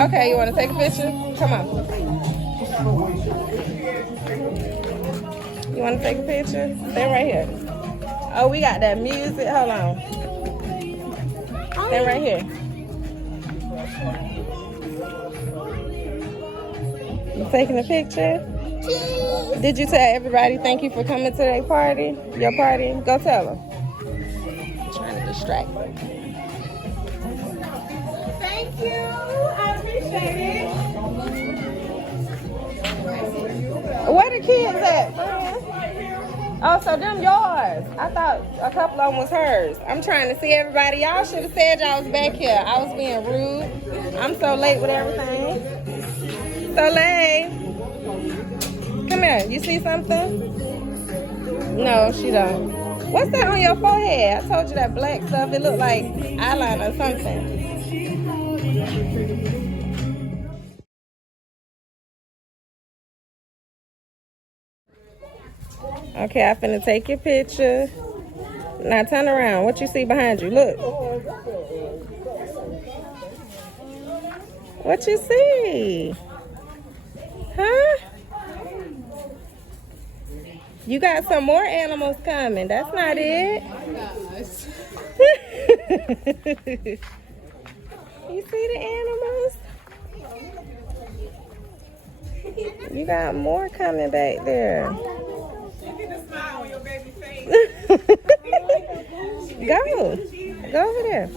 Okay, you want to take a picture? Come on. You want to take a picture? Stay right here. Oh, we got that music. Hold on. Stay right here. You taking a picture? Did you tell everybody thank you for coming to their party? Your party? Go tell them. I'm trying to distract them. Thank you. I appreciate it. Where the kids at, friends? Oh, so them yours. I thought a couple of them was hers. I'm trying to see everybody. Y'all should have said y'all was back here. I was being rude. I'm so late with everything. Solé. Come here. You see something? No, she don't. What's that on your forehead? I told you that black stuff. It looked like eyeliner or something. Okay, I finna take your picture. Now turn around. What you see behind you? Look. What you see? Huh? You got some more animals coming. That's not it. You see the animals? You got more coming back there. Smile on your baby face. Go over there.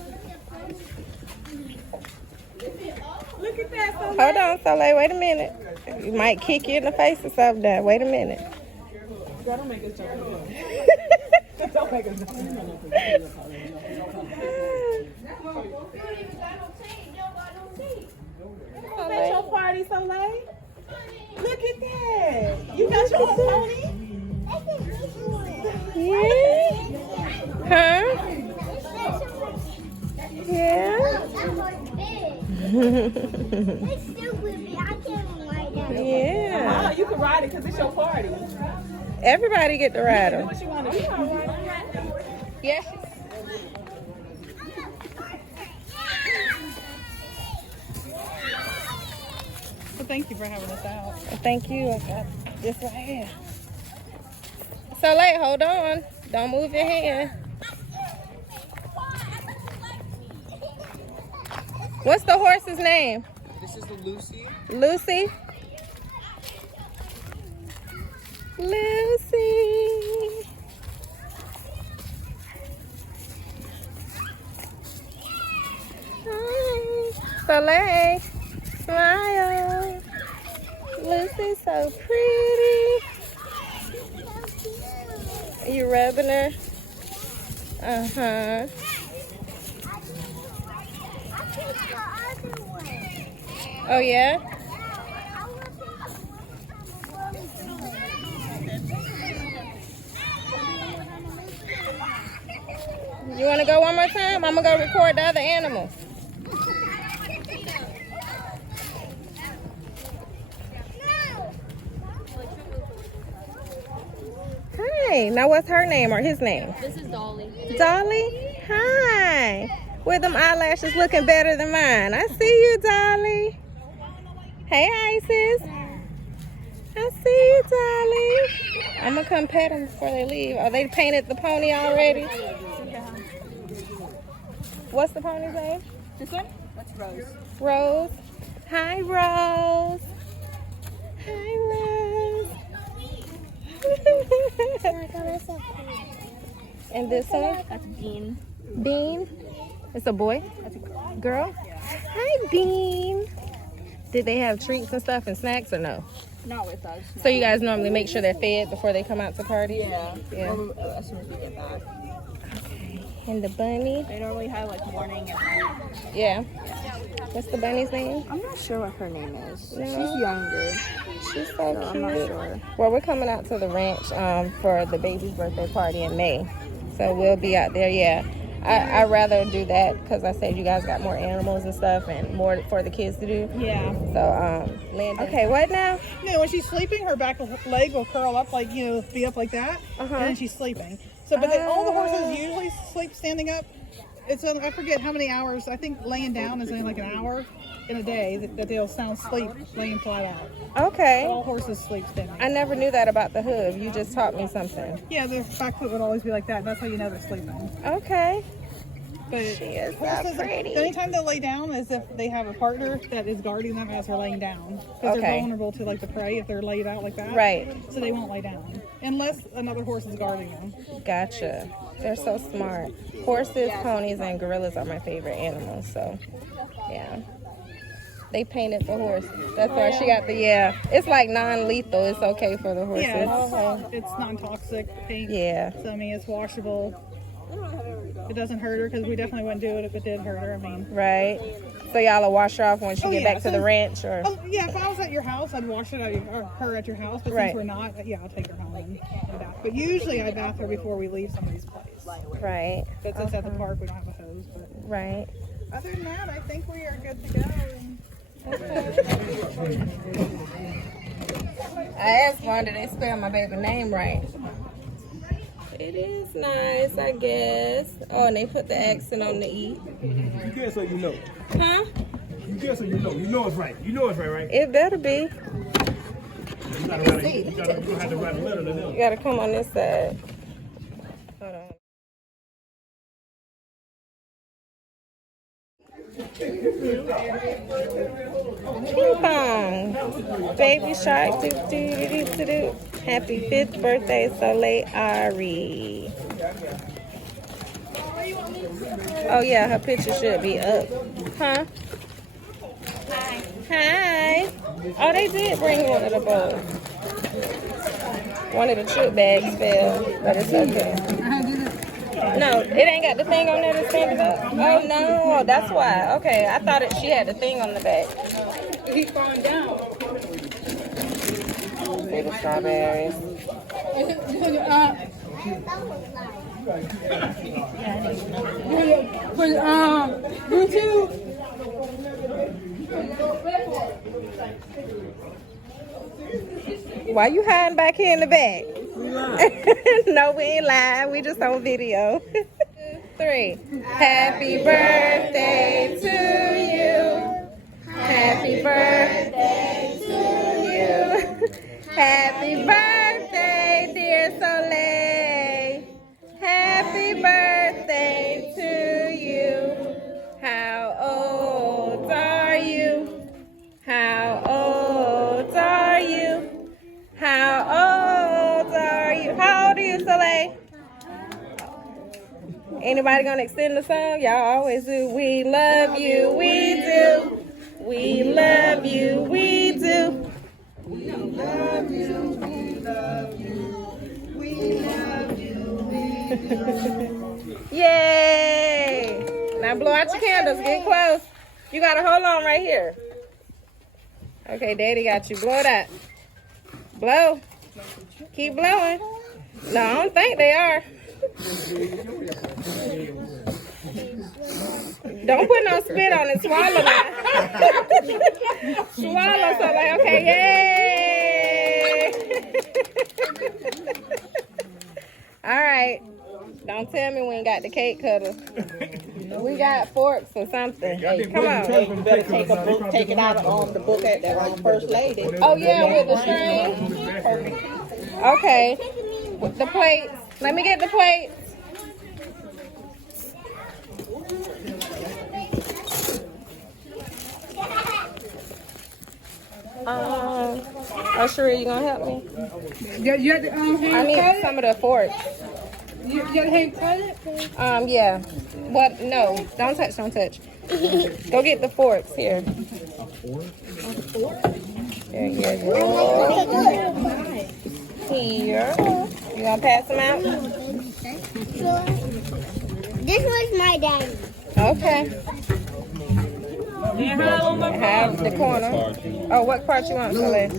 Look at that. Solé. Hold on, Solé. Wait a minute. You might kick you in the face or something. Wait a minute. Don't make us jump. Don't make us jump. That's your party, Solé. Look at that. You got your own pony? Yeah. Huh? Yeah. Yeah. You can ride it because it's your party. Everybody get to ride them. What you want to do? Yes. Well, thank you for having us out. Thank you. I got this right here. Solé, hold on. Don't move your hand. What's the horse's name? This is the Lucy. Lucy? Lucy. Hi. Solé, smile. Lucy's so pretty. You rubbing her? Uh-huh. Oh, yeah? You want to go one more time? I'm going to go record the other animals. Hi. Now, what's her name or his name? This is Dolly. Dolly? Hi. With them eyelashes looking better than mine. I see you, Dolly. Hey, Isis. I see you, Dolly. I'm going to come pet them before they leave. Oh, they painted the pony already? Yeah. What's the pony's name? This one? That's Rose. Rose. Hi, Rose. Hi, Rose. And this one? That's Bean. Bean. It's a boy? That's a girl. Girl? Hi, Bean. Did they have treats and stuff and snacks or no? Not with us. No. So you guys normally make sure they're fed before they come out to party? Yeah. Yeah. As soon as we get back. Okay. And the bunny? They normally have like morning and night. Yeah. What's the bunny's name? I'm not sure what her name is. No. She's younger. She's so I'm cute. not sure. Well, we're coming out to the ranch for the baby's birthday party in May. So we'll be out there, yeah. I'd rather do that because I said you guys got more animals and stuff and more for the kids to do. Yeah. So, Landon. Okay, what now? Yeah, when she's sleeping, her back leg will curl up like, you know, be up like that. Uh-huh. And then she's sleeping. So, but all the horses usually sleep standing up. it's I forget how many hours. I think laying down is only like an hour in a day that they'll sound sleep laying flat out. Okay. All horses sleep standing. I never knew that about the hoof. You just taught me something. Yeah, their back foot would always be like that. And that's how you know they're sleeping. Okay. But She is so horses, pretty. the only time they'll lay down is if they have a partner that is guarding them as they're laying down. Because Okay. they're vulnerable to like the prey if they're laid out like that. Right. So they won't lay down unless another horse is guarding them. Gotcha. They're so smart. Horses, ponies, and gorillas are my favorite animals. So, yeah. They painted the horse. That's why she got the, yeah. It's like non-lethal. It's okay for the horses. Yeah, it's non-toxic paint. Yeah. So I mean, it's washable. It doesn't hurt her because we definitely wouldn't do it if it did hurt her. I mean, Right. So y'all will wash her off once you get yeah, back to so- the ranch, or yeah, if I was at your house, I'd wash it or her at your house. But Right. since we're not, yeah, I'll take her home and bath. But usually I bath her before we leave somebody's place. right, If it's at the park, we don't have a hose. But right. other than that, I think we are good to go. I asked one, did they spell my baby name right? It is nice, I guess. Oh, and they put the accent on the E. You guess or you know? Huh? You guess or you know? You know it's right. You know it's right, right? It better be. You gotta write you gonna have to write a letter to them. You gotta come on this side. Hold on. Ping pong. Baby shark. Doo, doo, doo, doo, doo. Happy 5th birthday, Solé Ari. Oh yeah, her picture should be up. Huh? Hi. Oh, they did bring one of the boats. One of the chip bags fell, but it's okay. No, it ain't got the thing on there to stand it up. Oh no, that's why. Okay, I thought she had the thing on the back. He's falling down. See the strawberries. YouTube. Why you hiding back here in the back? No, we ain't lying. We just on video. 3. Happy birthday to you. Happy birthday to you. Happy birthday, dear Solé. Happy birthday to you. How old are you? How old are you? How old are you? How old are you, Solé? Anybody gonna extend the song? Y'all always do. We love you, we do. We love you, we do. We love you, we love you. We love you, we do. Yay! Now blow out your candles, get close. You gotta hold on right here. Okay, Daddy got you. Blow it out. Blow. Keep blowing. No, I don't think they are. Don't put no spit on it. Swallow it. Swallow something. Okay, yay. All right. Don't tell me we ain't got the cake cutter. We got forks or something. Hey, come on. You better take a book, take it out on the book at that first lady. Oh, yeah, with the string. Okay. With the plates. Let me get the plates. Oh, Sheree, you gonna help me? You had to I need some of the forks. You had to hand cut it? Yeah. What? No, don't touch, don't touch. Go get the forks here. There you go. Here. You gonna pass them out? This was my daddy. Okay. Have the corner. Oh, what part you want, Solé?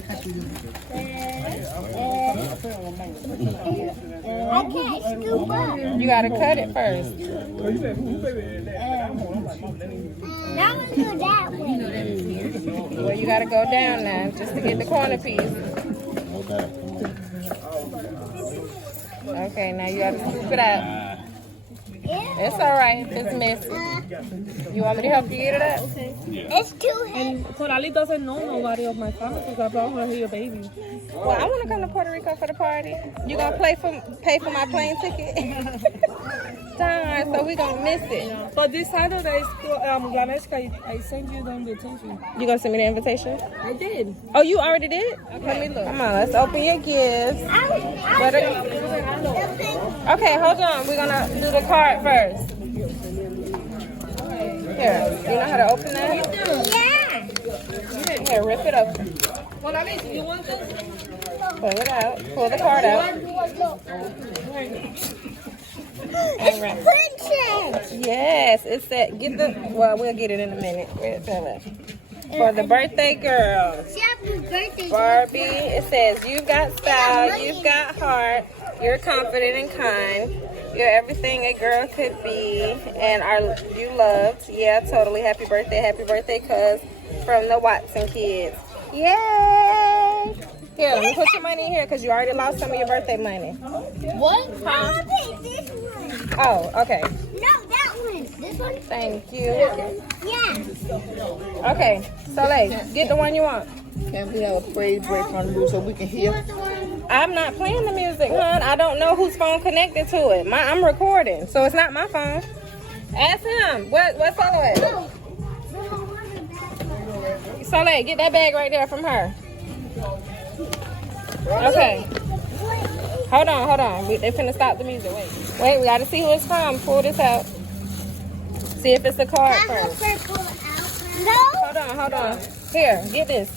I can't scoop up. You gotta cut it first. Now let's go that way. Well, you gotta go down now just to get the corner piece. Okay, now you gotta scoop it out. Ew. It's all right if it's messy. You want me to help you get it up? It's too heavy. And Coralie doesn't know nobody of my family because I brought her here, baby. Well, I want to come to Puerto Rico for the party. You gonna pay for my plane ticket? Darn, so we gonna miss it. But this Saturday, Ganeska, I sent you the invitation. You gonna send me the invitation? I did. Oh, you already did? Let me look. Come on, let's open your gifts. Okay, hold on. We're gonna do the card first. Here, you know how to open that? Yeah. Here, rip it open. You want this? Pull it out. Pull the card out. All right. Princess. Yes, it said get the. Well, we'll get it in a minute. Where's that at? For the birthday girl, Happy birthday. Barbie. It says you've got style, you've got heart, you're confident and kind, you're everything a girl could be, and you loved. Yeah, totally. Happy birthday, cuz from the Watson kids. Yay! Here, let me put your money in here because you already lost some of your birthday money. What? I'll take this one. Oh, okay. No, that one. This one? Thank you. Yeah. Okay, Solé, get the one you want. Can we have a praise break on the roof so we can hear? I'm not playing the music, hon. I don't know whose phone connected to it. I'm recording, so it's not my phone. Ask him. What's Solé? Solé, get that bag right there from her. Okay. Hold on. They finna stop the music. Wait, we gotta see who it's from. Pull this out. See if it's a card first. No. Hold on. Here, get this.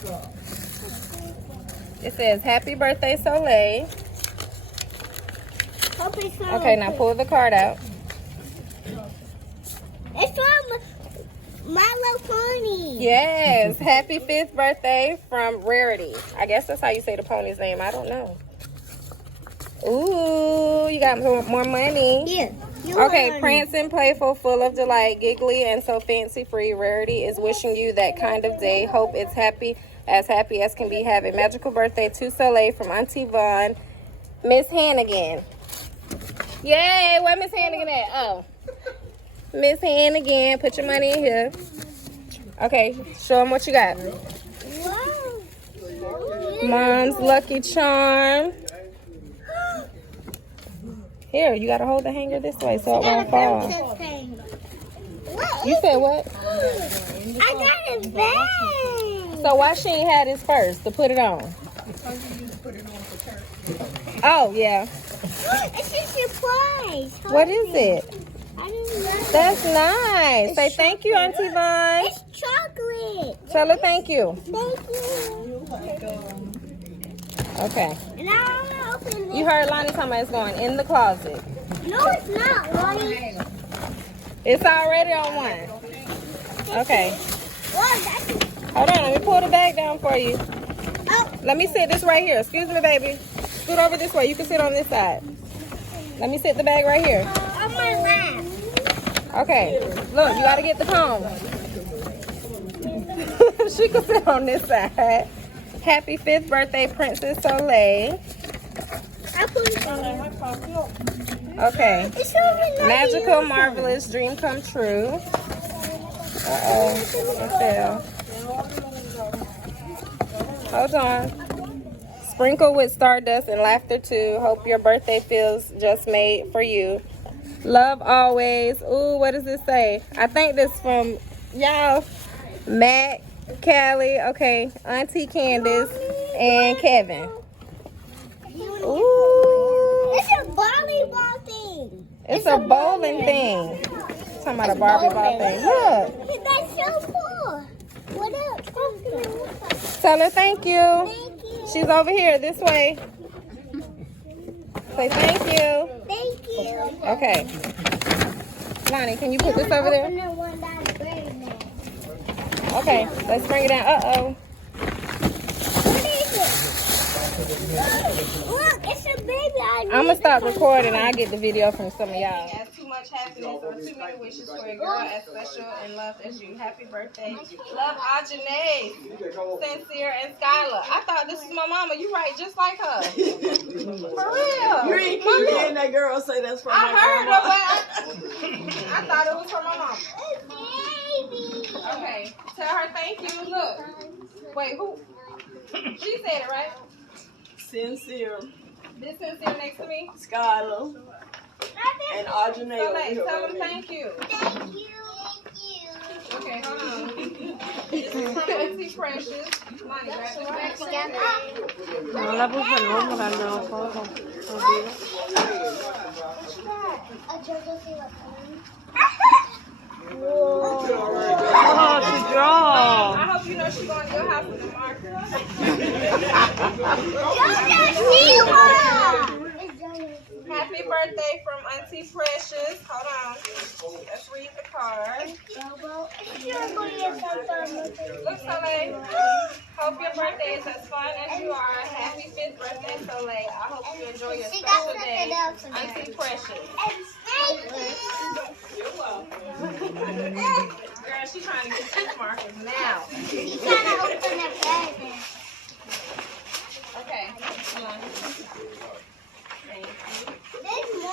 It says, Happy birthday, Solé. Okay, now pull the card out. It's from My Little Pony. Yes, happy 5th birthday from Rarity. I guess that's how you say the pony's name. I don't know. Ooh, you got more money. Yeah. Okay, prancing, playful, full of delight, giggly, and so fancy-free. Rarity is wishing you that kind of day. Hope it's happy as can be. Have a magical birthday to Solé from Auntie Vaughn. Miss Hannigan. Yay, where Miss Hannigan at? Oh. Miss Hannigan, put your money in here. Okay, show them what you got. Wow. Mom's Lucky Charm. Here, you gotta hold the hanger this way so it won't fall. You said what? I got it back. So why she ain't had this first to put it on? Oh, yeah. It's a surprise. What is it? I don't know. That's nice. Say thank you, Auntie Vaughn. It's chocolate. Tell her thank you. Thank you. Okay. And I want to open this. You heard Lonnie talking about it's going in the closet. No, it's not, Lonnie. It's already on one. Okay. Whoa, that's... Hold on. Let me pull the bag down for you. Oh, Let me sit this right here. Excuse me, baby. Scoot over this way. You can sit on this side. Let me sit the bag right here. on my lap. Okay. Look, you got to get the comb. She can sit on this side. Happy 5th birthday, Princess Solé. I put it on. Okay. It's over there. Magical, marvelous, dream come true. Uh-oh. It fell. Hold on. Sprinkle with stardust and laughter too. Hope your birthday feels just made for you. Love always. Ooh, what does this say? I think this from y'all. Matt, Callie, okay, Auntie Candace, and Kevin. Ooh. It's a volleyball thing. It's a bowling thing. Talking about a Barbie ball thing. Look. That's so cool. What up? Tell her thank you. Thank you. She's over here this way. Say thank you. Thank you. Okay. Lonnie, can you put this over there? Open the one that's bigger than. Okay, let's bring it down. Uh-oh. What is it? Look, it's a baby. I'm gonna stop recording. I'll get the video from some of y'all. Has too much happiness or too many wishes for a girl as special and loved as you. Happy birthday. Love Ajane, Sincere, and Skylar. I thought this was my mama. You right, just like her. For real. You ain't keep hearing that girl say that's from I my heard grandma. her, but I thought it was from my mama. Okay, tell her thank you. Look. Wait, who? She said it, right? Sincere, This Sincere next to me? Skylar, and Ajane So over like, here. tell them thank you. Thank you. Okay, hold on. This is from Auntie Precious. Money, grab this back together. No la puse el nombre, no foto. A turtle syrup. Oh, to draw. I hope you know she's going to your house with a marker. Happy birthday from Auntie Precious. Hold on. Let's read the card. Look, Solé. Hope your birthday is as fun as you are. Happy 5th birthday, Solé. I hope you enjoy your special day. Auntie Precious. Girl, she's trying to get these markers now. Okay, hold on. Thank you.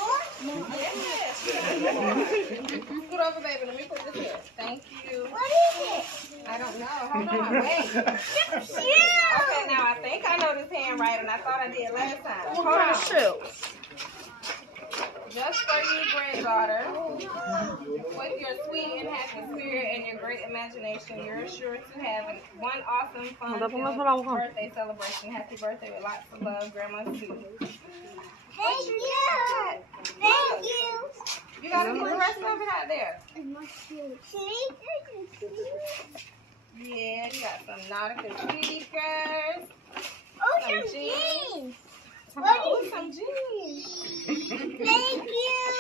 Yes. Scoot over, baby. Let me put this here. Thank you. I don't know. Hold on. Wait. Okay, now I think I know this handwriting. I thought I did last time. Hold on. Just for you, granddaughter, with your sweet and happy spirit and your great imagination, you're sure to have one awesome, fun birthday celebration. Happy birthday with lots of love, Grandma Sue. Thank you. Thank you. You gotta get the rest of it out there. Yeah, you got some Nautica sneakers. Oh, Some some jeans. Oh, some jeans. Thank you.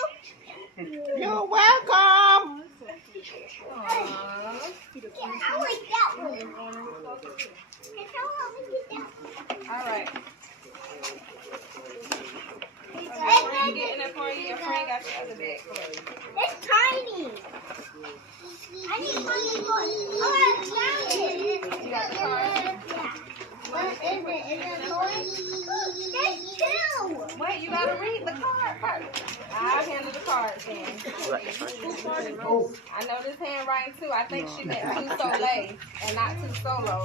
You're welcome. Aww. I like that one. All right. Before you get in there for you, your friend got the other bag for you. It's tiny. I need one more. Oh, I found it. You got the card? What is it? Is it a toy? There's two. Wait, you gotta read the card first. I'll handle the cards then. I know this handwriting too. I think she meant too Solé and not too solo.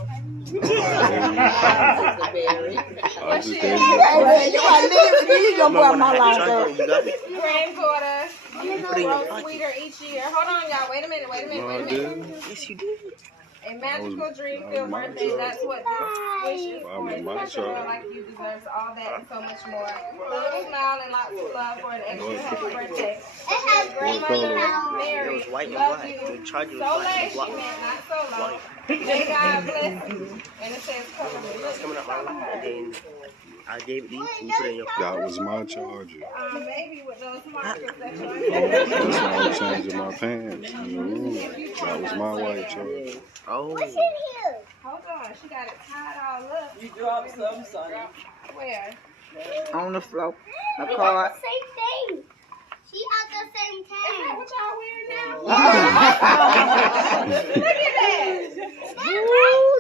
What she is? Granddaughter. You grow sweeter each year. Hold on, y'all. Wait a minute. Yes, you did. A magical dream-filled birthday. That's what this wish is for. A special girl like you deserves all that and so much more. A little smile and lots of love for an extra happy birthday. It has Grandmother Mary, It was white and love black. you. The charger was Solé, black and she black. meant not solo. May God bless you. And it says cover me. It's coming up my room, and then I gave it to you, and you put it in your phone. That was my charger. Maybe with those markers that you're That's why I'm changing my pants. That was my white charger. Oh. What's in here? Hold on, she got it tied all up. You dropped some, son. Where? On the floor. The We card. got the same thing. She at the same Is that time. what y'all wearing now? Look at that.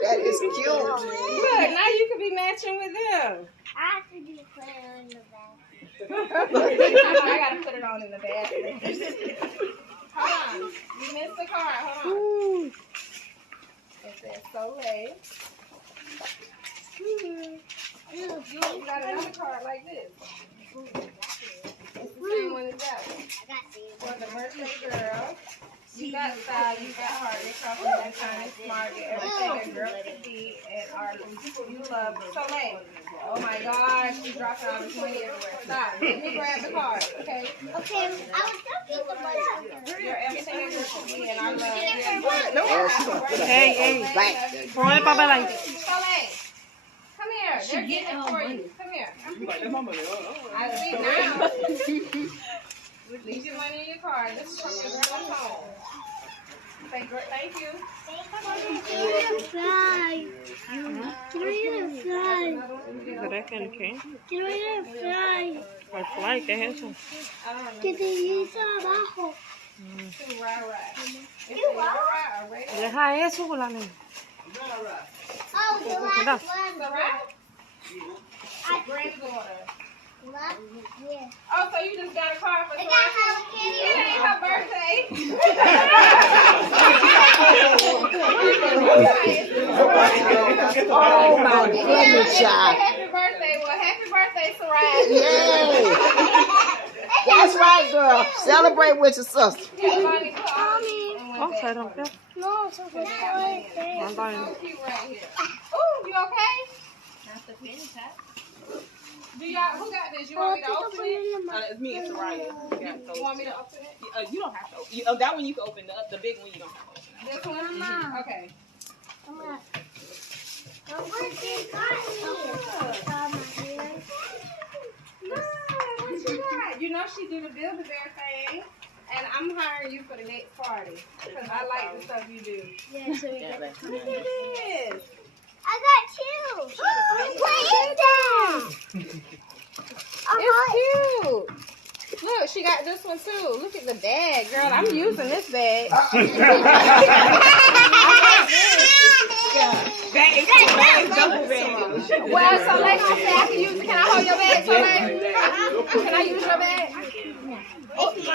That is cute. Look, now you can be matching with them. I have to do clear in the back. I gotta put it on in the bathroom. Hold on. You missed the card. Hold on. It says Solé. You got another card like this. It's the same one as that one. I got these. For the birthday girl. You got style, you got heart, you're confident, and kind and smart, you're everything a girl can be, and you love Solé. Oh my gosh, she's dropping all this money everywhere. Stop. Let me grab the card, okay? Okay, I was talking about You're everything a girl can be, and I love you. Hey, pon el papel ahí. Solé, come here. They're getting it for you. Come here. I see now. Leave your money in your car. This is from your girl's home. Say thank you. Three to five. Another one. chicken, ¿qué? Quiero ir al fly. ¿Al fly? ¿Qué es eso? Que te hizo abajo. Deja eso, la nena. Oh, the Mira. last one. Granddaughter. Yeah. Oh, so you just got a car for I got Soraya? Hello Kitty. It ain't her birthday. Oh my goodness, y'all. Happy birthday. Well, happy birthday, Soraya. Yay. That's right, girl. Celebrate with your sister. Lonnie called me and Oh, went I back. don't care. No, it's okay. I'm So buying. cute right here. Ooh, you okay? Do y'all, who got this? You want me to open it? It's me and Soraya. You want me to open it? You don't have to. That one you can open. The big one you don't have to open. This one? Okay. What you got? You know she do the Build-A-Bear thing. And I'm hiring you for the next party. Because I like the stuff you do. Yeah, so we Look at this. I got two. What is that? It's cute. Look, she got this one too. Look at the bag, girl. I'm using this bag. Well, so they gonna say I can use it. Can I hold your bag, Solé? Can I use your bag? She's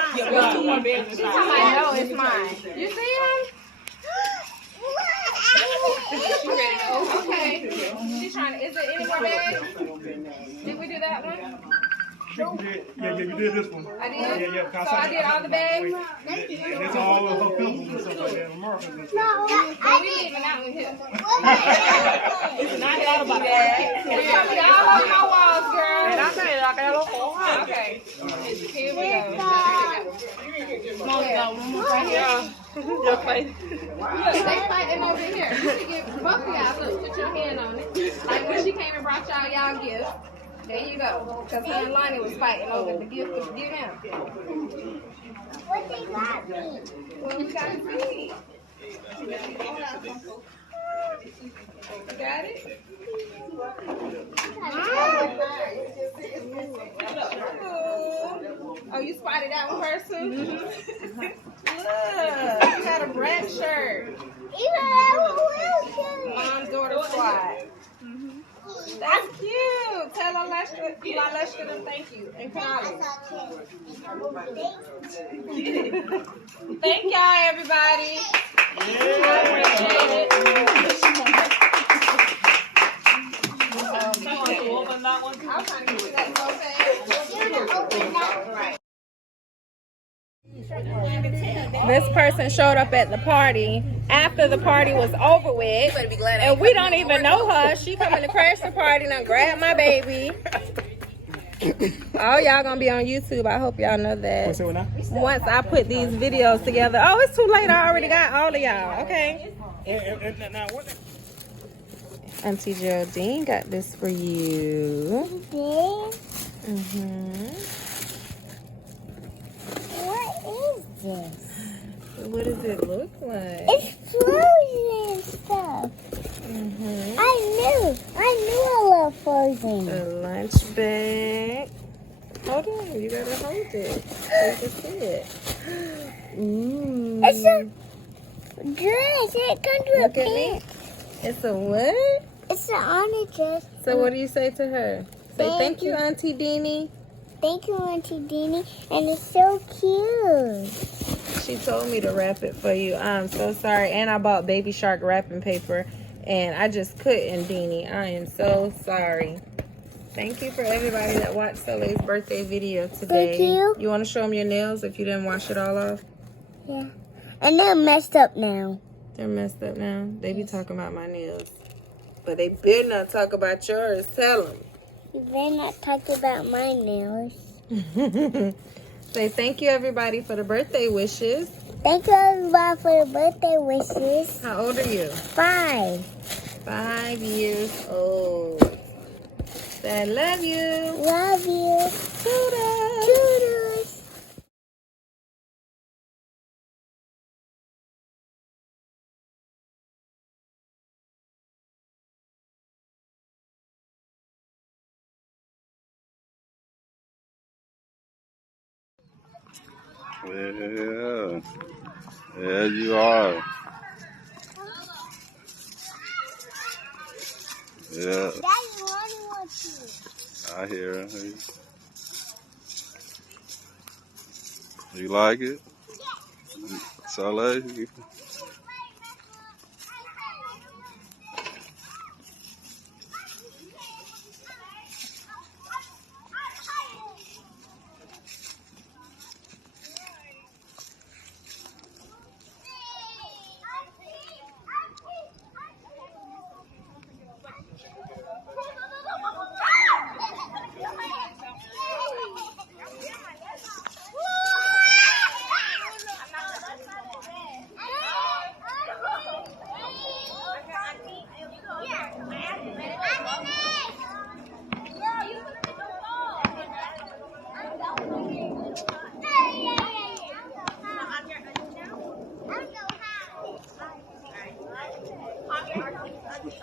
talking about, no, it's mine. You see him? Okay. She's trying to, is there any more bags? Did we do that one? You did, you did this one. I did? Yeah. So I did all the bags? That's all of her films and stuff like that. Markers and stuff. No, we leaving that one here. It's not all about it. It's coming all over my walls, girl. Espérate, la que lo coja. Okay. Here we go. Right here. Your face. Look, they fighting over here. You should give both of y'all, look, put your hand on it. Like when she came and brought y'all gifts. There you go. Because her and Lonnie was fighting over the gift to give him. What they got me? Well, we got to see. You got it? Oh, you spotted that one first too? Look, you got a Brett shirt. Mom's daughter squad. That's cute. Tell Aleshka to thank you. And Connie. Thank y'all, everybody. I appreciate it. I was trying to get you that so fast. This person showed up at the party after the party was over with, and we don't even know her. She coming to crash the party and grab my baby. Oh, y'all gonna be on YouTube. I hope y'all know that. Once I put these videos together. Oh, it's too late. I already got all of y'all. Okay. Auntie Geraldine got this for you. What is this? What does it look like? It's frozen stuff. I knew I love frozen. A lunch bag. Hold on, you gotta hold it so you can see it. It's a dress. It comes with Look at me. pants. It's a what? It's an honor dress. So what do you say to her? Say thank you, you. Auntie Deanie. Thank you, Auntie Deanie. And it's so cute. She told me to wrap it for you. I'm so sorry. And I bought Baby Shark wrapping paper, and I just couldn't, Deanie. I am so sorry. Thank you for everybody that watched Soleil's birthday video today. Thank you. You want to show them your nails if you didn't wash it all off? Yeah. And they're messed up now. They're messed up now. They be talking about my nails. But they better not talk about yours. Tell them. You better not talk about my nails. Say thank you, everybody, for the birthday wishes. Thank you, everybody, for the birthday wishes. How old are you? 5. 5 years old. Say I love you. Love you. Toodles. Toodles. Yeah. Yeah, you are. Yeah. Daddy, mommy wants you. I hear it. You like it? Solé?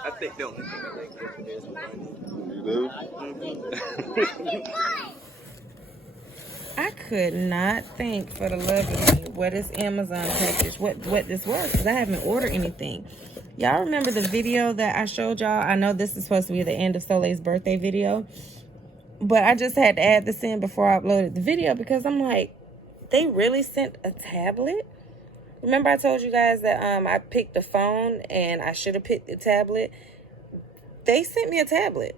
I think the only thing I like different is money. You do? I could not think for the love of me what this Amazon package, what this was, because I haven't ordered anything. Y'all remember the video that I showed y'all? I know this is supposed to be the end of Soleil's birthday video, but I just had to add this in before I uploaded the video because I'm like, they really sent a tablet? Remember I told you guys that I picked the phone and I should have picked the tablet? They sent me a tablet.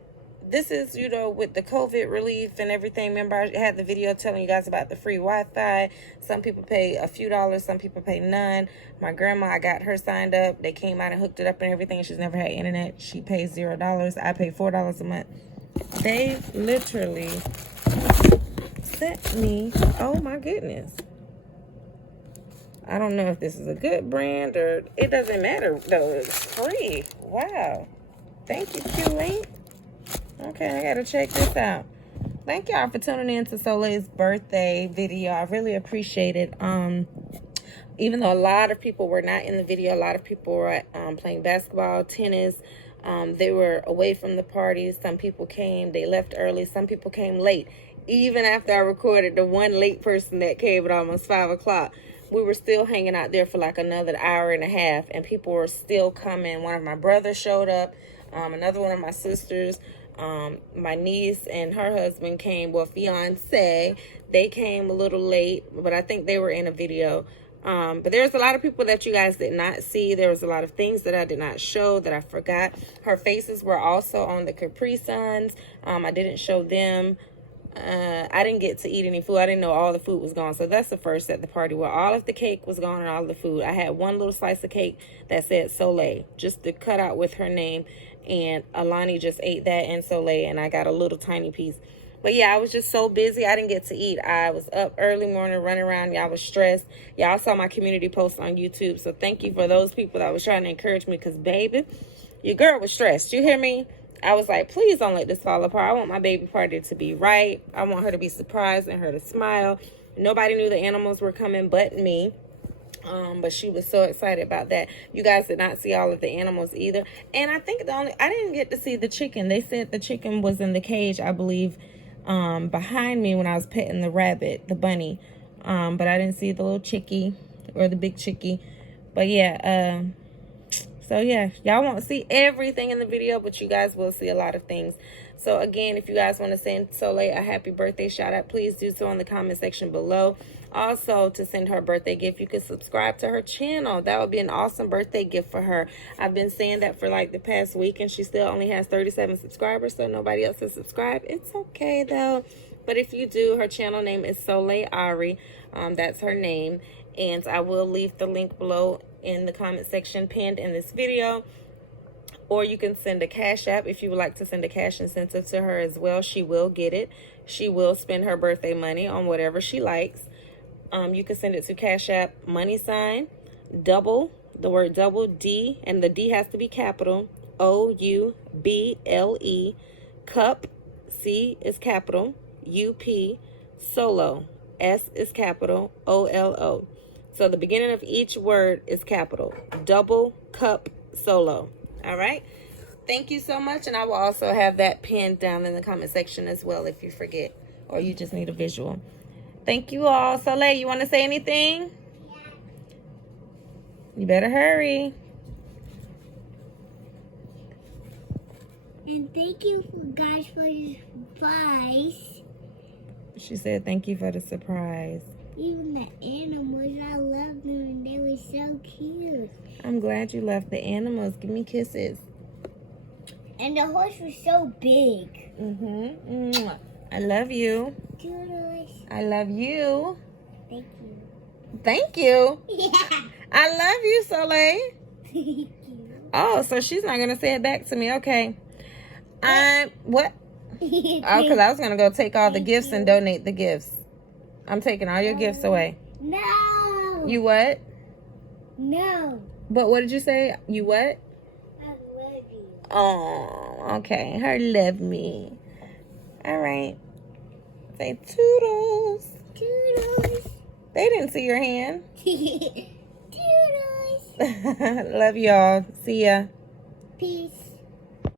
This is, you know, with the COVID relief and everything. Remember, I had the video telling you guys about the free Wi-Fi. Some people pay a few dollars. Some people pay none. My grandma, I got her signed up. They came out and hooked it up and everything. She's never had internet. She pays $0. I pay $4 a month. They literally sent me, oh my goodness. I don't know if this is a good brand or, it doesn't matter though. It's free. Wow. Thank you, Q-Link. Okay, I gotta check this out. Thank y'all for tuning in to Soleil's birthday video. I really appreciate it. Even though a lot of people were not in the video, a lot of people were playing basketball, tennis. They were away from the party. Some people came, they left early. Some people came late. Even after I recorded the one late person that came at almost 5 o'clock, we were still hanging out there for like another hour and a half, and people were still coming. One of my brothers showed up, another one of my sisters. My niece and her husband came, well, fiance. They came a little late, but I think they were in a video. But there's a lot of people that you guys did not see. There was a lot of things that I did not show, that I forgot. Her faces were also on the Capri Suns. I didn't show them. I didn't get to eat any food. I didn't know all the food was gone. So that's the first at the party, where all of the cake was gone and all of the food. I had one little slice of cake that said Solé, just to cut out with her name. And Alani just ate that and Solé, and I got a little tiny piece. But yeah, I was just so busy, I didn't get to eat. I was up early morning running around. Y'all was stressed. Y'all saw my community post on YouTube. So thank you for those people that was trying to encourage me, because baby, your girl was stressed. You hear me? I was like, please don't let this fall apart. I want my baby party to be right. I want her to be surprised and her to smile. Nobody knew the animals were coming but me. But she was so excited about that. You guys did not see all of the animals either. And I think I didn't get to see the chicken. They said the chicken was in the cage, I believe, behind me when I was petting the rabbit, the bunny. But I didn't see the little chickie or the big chickie. But yeah, so yeah, y'all won't see everything in the video, but you guys will see a lot of things. So again, if you guys want to send Solé a happy birthday shout out, please do so in the comment section below. Also, to send her a birthday gift, you can subscribe to her channel. That would be an awesome birthday gift for her. I've been saying that for like the past week, and she still only has 37 subscribers, so nobody else has subscribed. It's okay though. But if you do, her channel name is Solé Ari. That's her name. And I will leave the link below in the comment section pinned in this video. Or you can send a Cash App if you would like to send a cash incentive to her as well. She will get it. She will spend her birthday money on whatever she likes. You can send it to Cash App double, the word double, D, and the D has to be capital, OUBLE, cup, C is capital, UP, solo, S is capital, OLO. So the beginning of each word is capital, double, cup, solo. All right. Thank you so much. And I will also have that pinned down in the comment section as well if you forget or you just need a visual. Thank you all. Solé, you want to say anything? You better hurry. And thank you guys for the advice. She said thank you for the surprise. Even the animals, I love them and they were so cute. I'm glad you left the animals. Give me kisses. And the horse was so big. Mm-hmm. I love you. Toodles. I love you. Thank you. Thank you. Yeah. I love you, Solé. Thank you. Oh, so she's not gonna say it back to me. Okay. What? Oh, because I was gonna go take all the gifts and donate the gifts. I'm taking all your gifts away. No. You what? No. But what did you say? You what? I love you. Oh, okay. Her love me. All right. Say toodles. Toodles. They didn't see your hand. Toodles. Love y'all. See ya. Peace.